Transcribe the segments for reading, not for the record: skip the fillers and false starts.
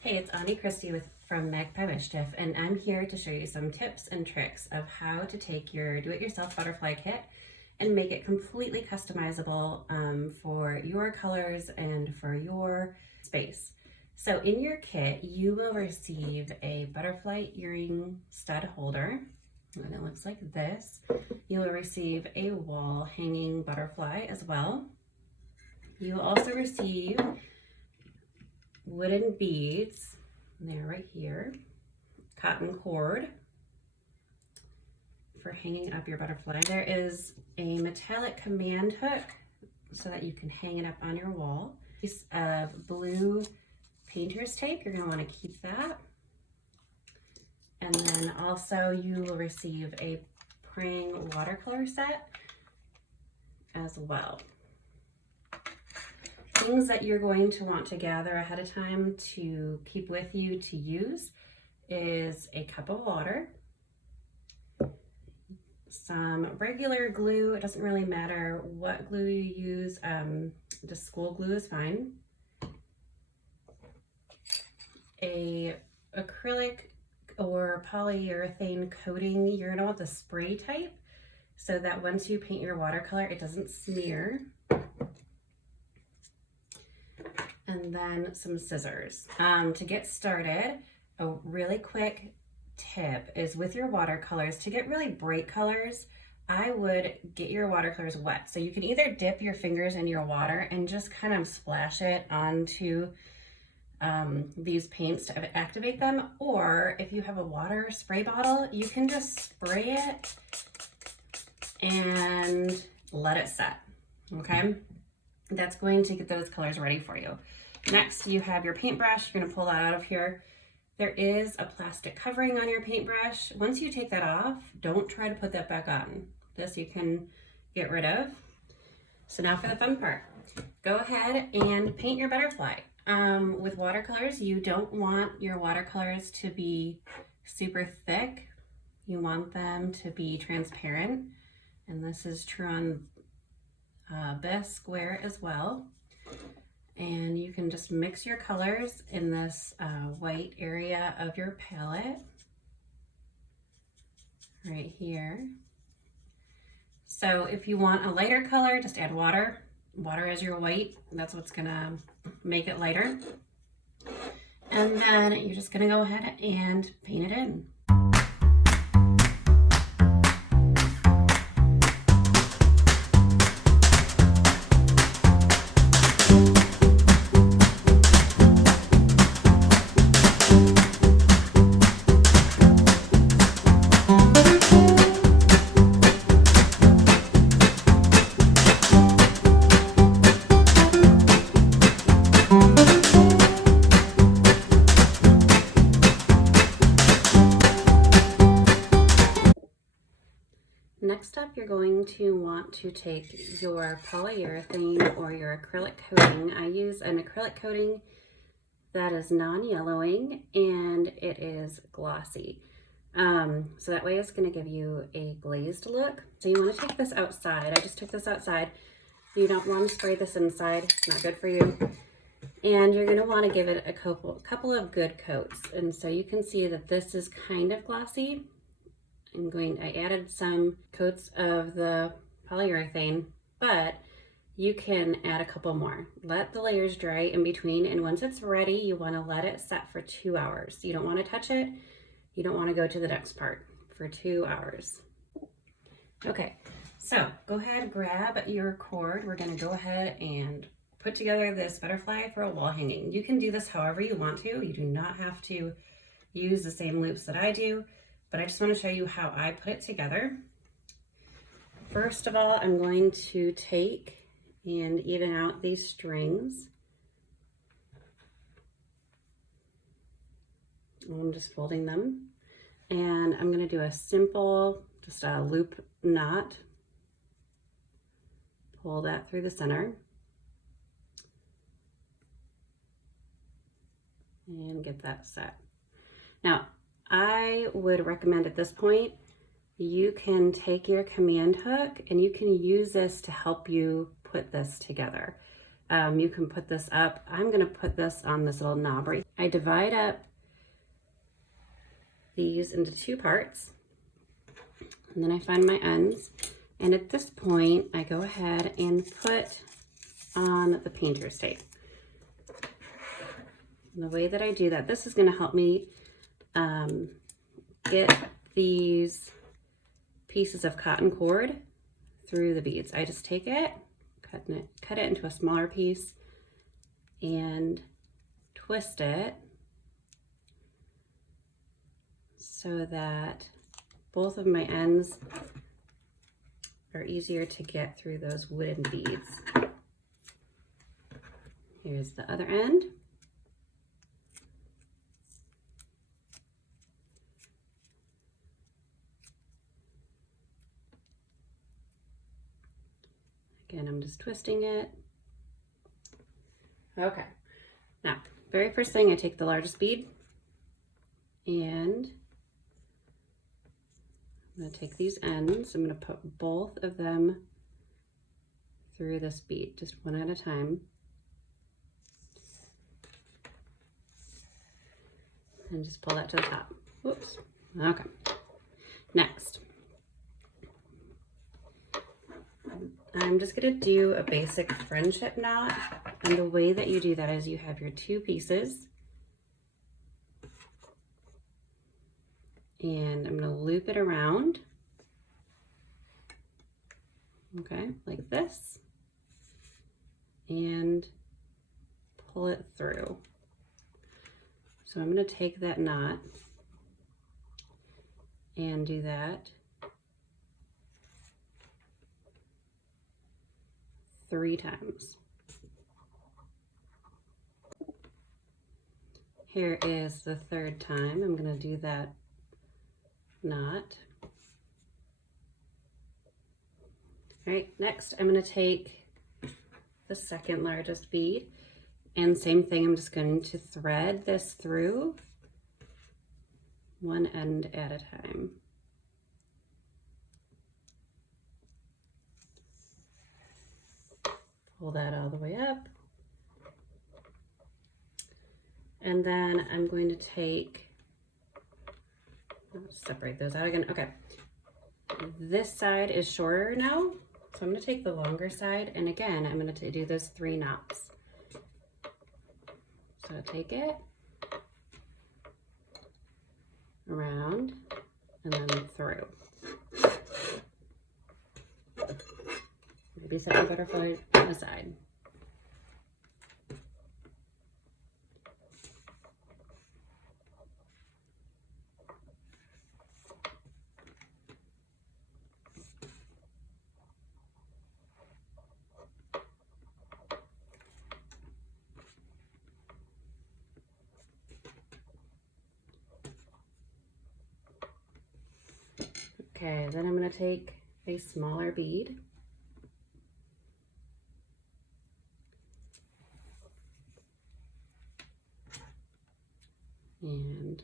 Hey, it's Auntie Christy from Magpie Mischief, and I'm here to show you some tips and tricks of how to take your do-it-yourself butterfly kit and make it completely customizable for your colors and for your space. So in your kit, you will receive a butterfly earring stud holder, and it looks like this. You will receive a wall hanging butterfly as well. You will also receive wooden beads, and they're right here, cotton cord for hanging up your butterfly. There is a metallic command hook so that you can hang it up on your wall. A piece of blue painter's tape, you're going to want to keep that. And then also you will receive a Prang watercolor set as well. Things that you're going to want to gather ahead of time to keep with you to use is a cup of water, some regular glue. It doesn't really matter what glue you use, just school glue is fine. A acrylic or polyurethane coating. You're gonna want the spray type so that once you paint your watercolor, it doesn't smear. And then some scissors. To get started, a really quick tip is with your watercolors, to get really bright colors, I would get your watercolors wet. So you can either dip your fingers in your water and just kind of splash it onto these paints to activate them, or if you have a water spray bottle, you can just spray it and let it set, okay? That's going to get those colors ready for you. Next, you have your paintbrush. You're gonna pull that out of here. There is a plastic covering on your paintbrush. Once you take that off, don't try to put that back on. This you can get rid of. So now for the fun part. Go ahead and paint your butterfly. With watercolors, you don't want your watercolors to be super thick. You want them to be transparent. And this is true on this square as well. And you can just mix your colors in this white area of your palette right here. So if you want a lighter color, just add water. Water as your white, that's what's gonna make it lighter. And then you're just gonna go ahead and paint it in. Next up, you're going to want to take your polyurethane or your acrylic coating. I use an acrylic coating that is non-yellowing and it is glossy. So that way it's going to give you a glazed look. So you want to take this outside. I just took this outside. You don't want to spray this inside. It's not good for you. And you're going to want to give it a couple of good coats. And so you can see that this is kind of glossy. I added some coats of the polyurethane, but you can add a couple more. Let the layers dry in between, and once it's ready, you want to let it set for 2 hours. You don't want to touch it. You don't want to go to the next part for 2 hours. Okay, so go ahead, grab your cord. We're going to go ahead and put together this butterfly for a wall hanging. You can do this however you want to. You do not have to use the same loops that I do. But I just want to show you how I put it together. First of all, I'm going to take and even out these strings. I'm just folding them. And I'm going to do a simple, just a loop knot. Pull that through the center. And get that set. Now, I would recommend at this point, you can take your command hook and you can use this to help you put this together. you can put this up. I'm gonna put this on this little knob right. I divide up these into 2 parts, and then I find my ends. And at this point, I go ahead and put on the painter's tape. And the way that I do that, this is gonna help me get these pieces of cotton cord through the beads. I just take it, cut it into a smaller piece, and twist it so that both of my ends are easier to get through those wooden beads. Here's the other end. Again, I'm just twisting it. Okay, now, very first thing, I take the largest bead and I'm gonna take these ends, I'm gonna put both of them through this bead, just one at a time. And just pull that to the top. Whoops, okay. Next, I'm just gonna do a basic friendship knot. And the way that you do that is you have your 2 pieces. And I'm gonna loop it around. Okay, like this. And pull it through. So I'm gonna take that knot and do that 3 times. Here is the 3rd time. I'm gonna do that knot. All right, next I'm gonna take the 2nd largest bead, and same thing, I'm just going to thread this through one end at a time. Pull that all the way up. And then I'm going to take, let's separate those out again. Okay, this side is shorter now, so I'm gonna take the longer side, and again, I'm gonna do those 3 knots. So take it around and then through. Maybe set the butterfly aside. Okay, then I'm going to take a smaller bead and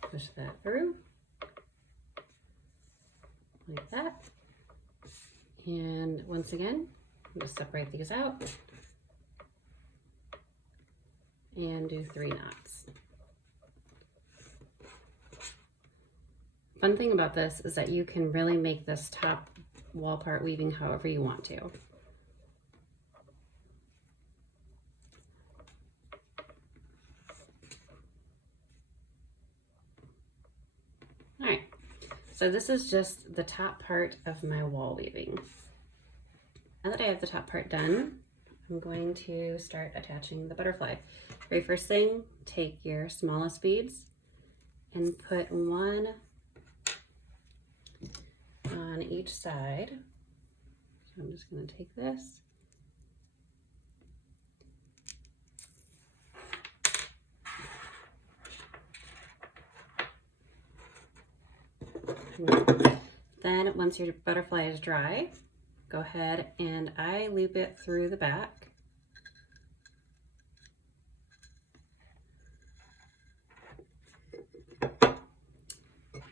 push that through like that. And once again, I'm going to separate these out and do 3 knots. Fun thing about this is that you can really make this top wall part weaving however you want to. All right, so this is just the top part of my wall weaving. Now that I have the top part done, I'm going to start attaching the butterfly. Very first thing, take your smallest beads and put 1 on each side. So I'm just going to take this then once your butterfly is dry, go ahead and I loop it through the back.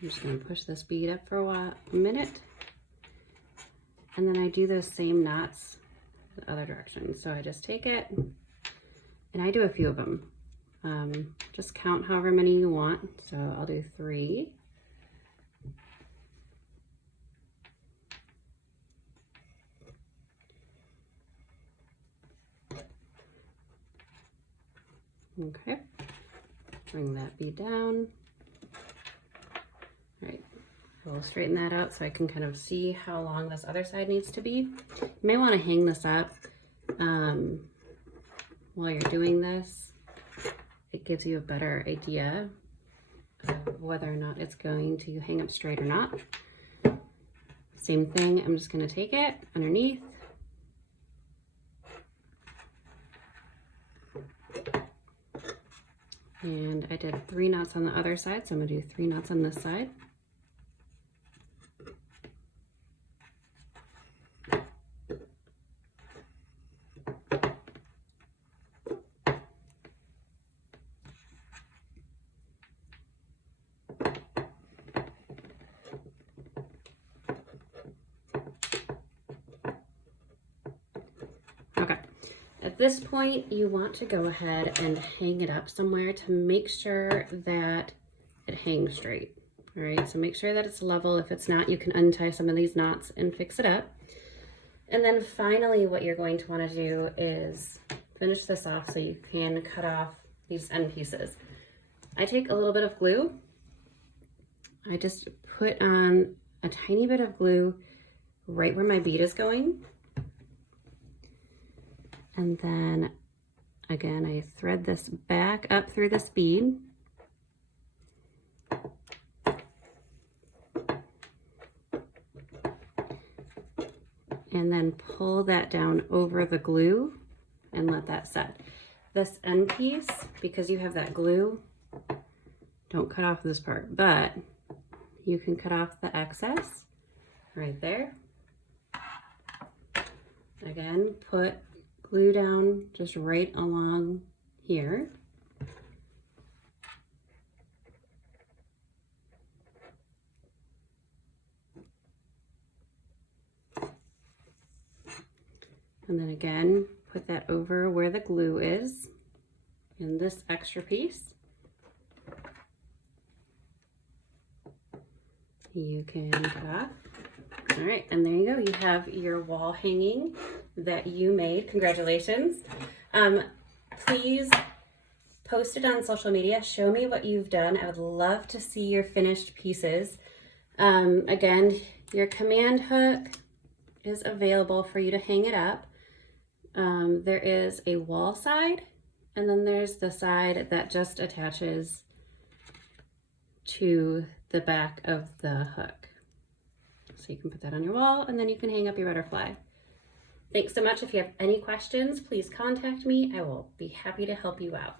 I'm just going to push this bead up for a minute. And then I do those same knots the other direction. So I just take it and I do a few of them. Just count however many you want. So I'll do 3. Okay, bring that bead down. All right, we'll straighten that out so I can kind of see how long this other side needs to be. You may want to hang this up while you're doing this. It gives you a better idea of whether or not it's going to hang up straight or not. Same thing, I'm just going to take it underneath. And I did 3 knots on the other side, so I'm going to do 3 knots on this side. Okay. At this point, you want to go ahead and hang it up somewhere to make sure that it hangs straight. All right, so make sure that it's level. If it's not, you can untie some of these knots and fix it up. And then finally, what you're going to want to do is finish this off so you can cut off these end pieces. I take a little bit of glue. I just put on a tiny bit of glue right where my bead is going. And then again, I thread this back up through this bead. And then pull that down over the glue and let that set. This end piece, because you have that glue, don't cut off this part, but you can cut off the excess right there. Again, put glue down just right along here. And then again, put that over where the glue is in this extra piece. You can cut off. All right, and there you go. You have your wall hanging that you made. Congratulations. Please post it on social media. Show me what you've done. I would love to see your finished pieces. Again, your command hook is available for you to hang it up. There is a wall side, and then there's the side that just attaches to the back of the hook. So you can put that on your wall, and then you can hang up your butterfly. Thanks so much. If you have any questions, please contact me. I will be happy to help you out.